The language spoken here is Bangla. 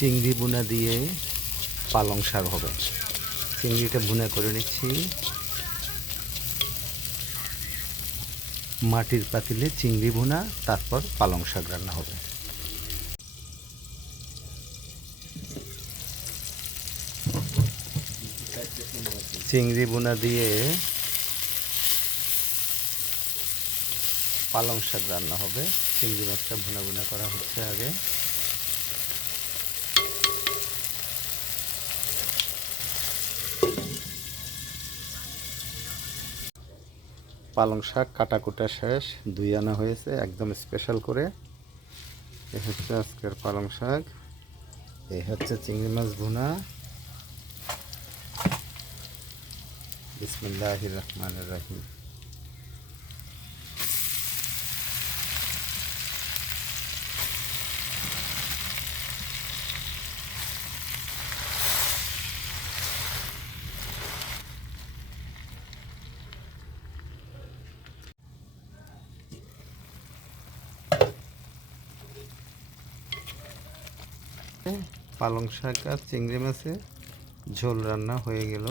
চিংড়ি বোনা দিয়ে পালং শাক হবে। চিংড়িটা ভুনা করে নিচ্ছি। মাটির পাতিলে চিংড়ি ভুনা, তারপর পালং শাক রান্না হবে। চিংড়ি বোনা দিয়ে পালং শাক রান্না হবে। চিংড়ি মাছটা ভুনা ভুনা করা হচ্ছে আগে। পালং শাক কাটাকুটা শেষ, ধুয়ে আনা হয়েছে একদম স্পেশাল করে। এই হচ্ছে আজকের পালং শাক, এই হচ্ছে চিংড়ি মাছ ভুনা। বিসমিল্লাহির রহমানির রহিম। পালং শাক আর চিংড়ি মাছের ঝোল রান্না হয়ে গেল।